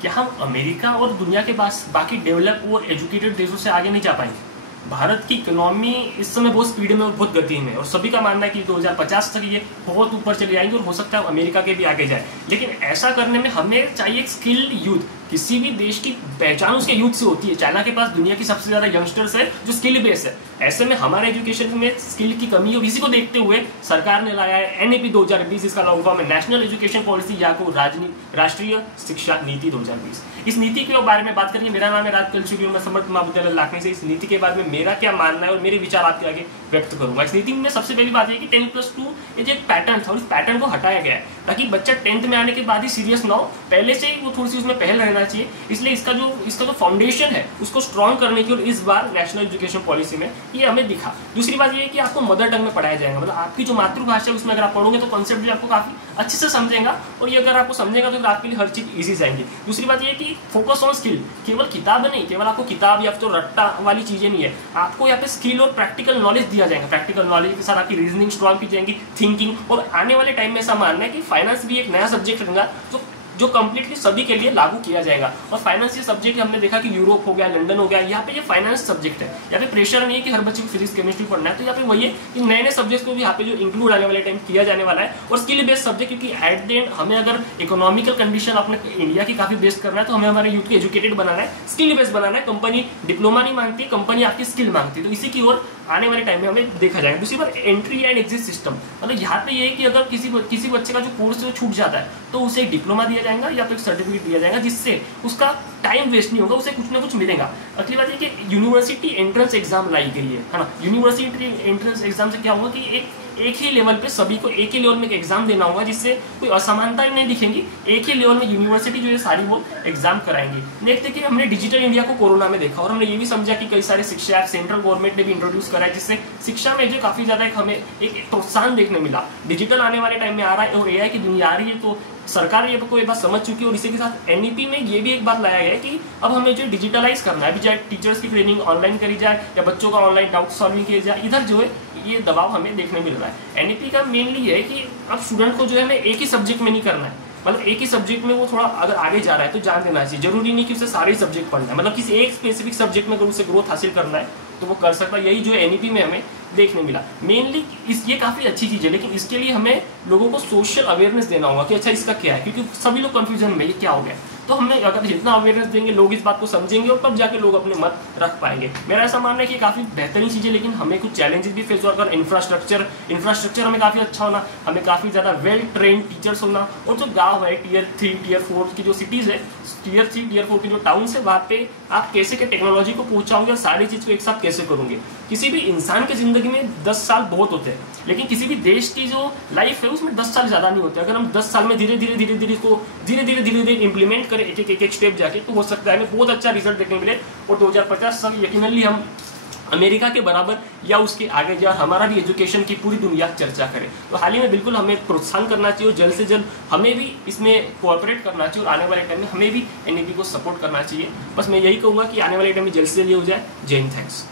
क्या हम अमेरिका और दुनिया के पास बाकी डेवलप और एजुकेटेड देशों से आगे नहीं जा पाएंगे? भारत की इकोनॉमी इस समय बहुत स्पीड में और बहुत गति में, और सभी का मानना है कि 2050 तक ये बहुत ऊपर चले जाएंगे और हो सकता है अमेरिका के भी आगे जाए। लेकिन ऐसा करने में हमें चाहिए एक स्किल्ड यूथ। किसी भी देश की पहचान उसके यूथ से होती है। चाइना के पास दुनिया की सबसे ज्यादा यंगस्टर्स है जो स्किल बेस है। ऐसे में हमारे एजुकेशन में स्किल की कमी है, इसी को देखते हुए सरकार ने लाया है एनईपी 2020, इसका लॉन्ग फॉर्म है नेशनल एजुकेशन पॉलिसी या को राष्ट्रीय शिक्षा नीति 2020। इस नीति के बारे में बात करेंगे। मेरा नाम है राज कलचुरी और मैं समर्थ महाविद्यालय लाखनी से इस नीति के बारे में मेरा क्या मानना है और मेरे विचार आपके आगे व्यक्त करूंगा। इस नीति में सबसे पहली बात यह कि 10+2 ये जो एक पैटर्न था, उस पैटर्न को हटाया गया है ताकि बच्चा 10th में आने के बाद ही सीरियस ना हो, पहले से ही वो थोड़ी सी उसमें पहल रहना चाहिए। इसलिए इसका जो फाउंडेशन है उसको स्ट्रॉन्ग करने की और इस बार नेशनल एजुकेशन पॉलिसी में ये हमें दिखा। दूसरी बात ये है कि आपको मदर टंग में पढ़ाया जाएगा, मतलब आपकी जो मातृभाषा है उसमें अगर आप पढ़ोगे तो कॉन्सेप्ट भी आपको काफी अच्छे से समझेगा, और ये अगर आपको समझेगा तो आपके लिए हर चीज ईजी जाएंगी। दूसरी बात ये है कि फोकस ऑन स्किल, केवल किताब नहीं, केवल आपको किताब या तो रट्टा वाली चीजें नहीं है, आपको यहाँ पे स्किल और प्रैक्टिकल नॉलेज दिया जाएगा। प्रैक्टिकल नॉलेज के साथ आपकी रीजनिंग स्ट्रॉन्ग की जाएगी, थिंकिंग, और आने वाले टाइम में ऐसा मानना है कि फाइनेंस भी एक नया सब्जेक्ट रहेगा जो कंप्लीटली सभी के लिए लागू किया जाएगा। और फाइनेंस ये सब्जेक्ट हमने देखा कि यूरोप हो गया, लंदन हो गया, यहाँ पे ये फाइनेंस सब्जेक्ट है। यहाँ पे प्रेशर नहीं है कि हर बच्चे को फिजिक्स केमिस्ट्री पढ़ना है, तो यहाँ पे वही है कि नए नए सब्जेक्ट को भी यहाँ पे जो इंक्लूड आने वाले टाइम किया जाने वाला है। और स्किल बेस्ड सब्जेक्ट, क्योंकि एट द एंड हमें अगर इकोनॉमिकल कंडीशन अपने इंडिया की काफी बेस्ट करना है तो हमें हमारे यूथ को एजुकेटेड बनाना है, स्किल बेस्ड बनाना है। कंपनी डिप्लोमा नहीं मांगती, कंपनी आपकी स्किल मांगती है, तो इसी की ओर आने वाले टाइम में हमें देखा जाएगा। दूसरी बात एंट्री एंड एग्जिट सिस्टम, मतलब यहाँ पे ये है कि अगर किसी बच्चे का जो कोर्स है छूट जाता है तो उसे एक डिप्लोमा दिया जाएगा या तो एक सर्टिफिकेट दिया जाएगा, जिससे उसका टाइम वेस्ट नहीं होगा, उसे कुछ ना कुछ मिलेगा। अगली बात ये कि यूनिवर्सिटी एंट्रेंस एग्जाम लाई गई है ना। यूनिवर्सिटी एंट्रेंस एग्जाम से क्या होगा कि एक ही लेवल पे सभी को एक ही लेवल में एक एग्जाम देना होगा, जिससे कोई असमानता नहीं दिखेंगी। एक ही लेवल में यूनिवर्सिटी जो है सारी वो एग्जाम कराएंगी। नेक्स्ट देखिए, हमने डिजिटल इंडिया को कोरोना में देखा और हमने ये भी समझा कि कई सारे शिक्षा ऐप सेंट्रल गवर्नमेंट ने भी इंट्रोड्यूस करा है, जिससे शिक्षा में जो काफी ज्यादा हमें एक प्रोत्साहन देखने मिला। डिजिटल आने वाले टाइम में आ रहा है और एआई की दुनिया आ रही है, तो सरकार ये को एक बात समझ चुकी है। और इसी के साथ एनईपी में ये भी एक बात लाया गया है कि अब हमें जो डिजिटलाइज करना है, अभी चाहे टीचर्स की ट्रेनिंग ऑनलाइन करी जाए या बच्चों का ऑनलाइन डाउट सॉल्विंग किया जाए, इधर जो है ये दबाव हमें देखने मिल रहा है। एनईपी का मेनली है कि अब स्टूडेंट को जो है हमें एक ही सब्जेक्ट में नहीं करना है, मतलब एक ही सब्जेक्ट में वो थोड़ा अगर आगे जा रहा है तो जान देना चाहिए। जरूरी नहीं कि उसे सारे सब्जेक्ट पढ़ना है, मतलब किसी एक स्पेसिफिक सब्जेक्ट में अगर उसे ग्रोथ हासिल करना है तो वो कर सकता है। यही जो एनईपी में हमें देखने मिला। मेनली ये काफी अच्छी चीज है, लेकिन इसके लिए हमें लोगों को सोशल अवेयरनेस देना होगा कि अच्छा इसका क्या है, क्योंकि सभी लोग कंफ्यूजन में ये क्या हो गया। तो हमें अगर जितना अवेयरनेस देंगे लोग इस बात को समझेंगे और तब जाके लोग अपने मत रख पाएंगे। मेरा ऐसा मानना है कि काफी बेहतरीन चीज है, लेकिन हमें कुछ चैलेंजेस भी फेस होगा। इंफ्रास्ट्रक्चर हमें काफी अच्छा होना, हमें काफी ज्यादा वेल ट्रेन टीचर्स होना, और जो गाँव है टियर 3 टियर 4 की जो सिटीज है, टियर 3 टियर 4 की जो टाउन है, वहाँ पे आप कैसे के टेक्नोलॉजी को पहुंचाओगे और सारी चीज को एक साथ कैसे करोगे। किसी भी इंसान की जिंदगी में 10 साल बहुत होते हैं, लेकिन किसी भी देश की जो लाइफ है उसमें 10 साल ज्यादा नहीं होते। अगर हम 10 साल में धीरे धीरे इंप्लीमेंट करें एक स्टेप जाके, तो हो सकता है हमें बहुत अच्छा रिजल्ट देखने मिले और 2050 तक यकीनली हम अमेरिका के बराबर या उसके आगे जा हमारा भी एजुकेशन की पूरी दुनिया चर्चा करे। तो हाल ही में बिल्कुल हमें प्रोत्साहन करना चाहिए और जल्द से जल्द हमें भी इसमें कोऑपरेट करना चाहिए और आने वाले टाइम में हमें भी एनईपी को सपोर्ट करना चाहिए। बस मैं यही कहूँगा कि आने वाले टाइम में जल्द से जल्द हो जाए। जय हिंद, थैंक्स।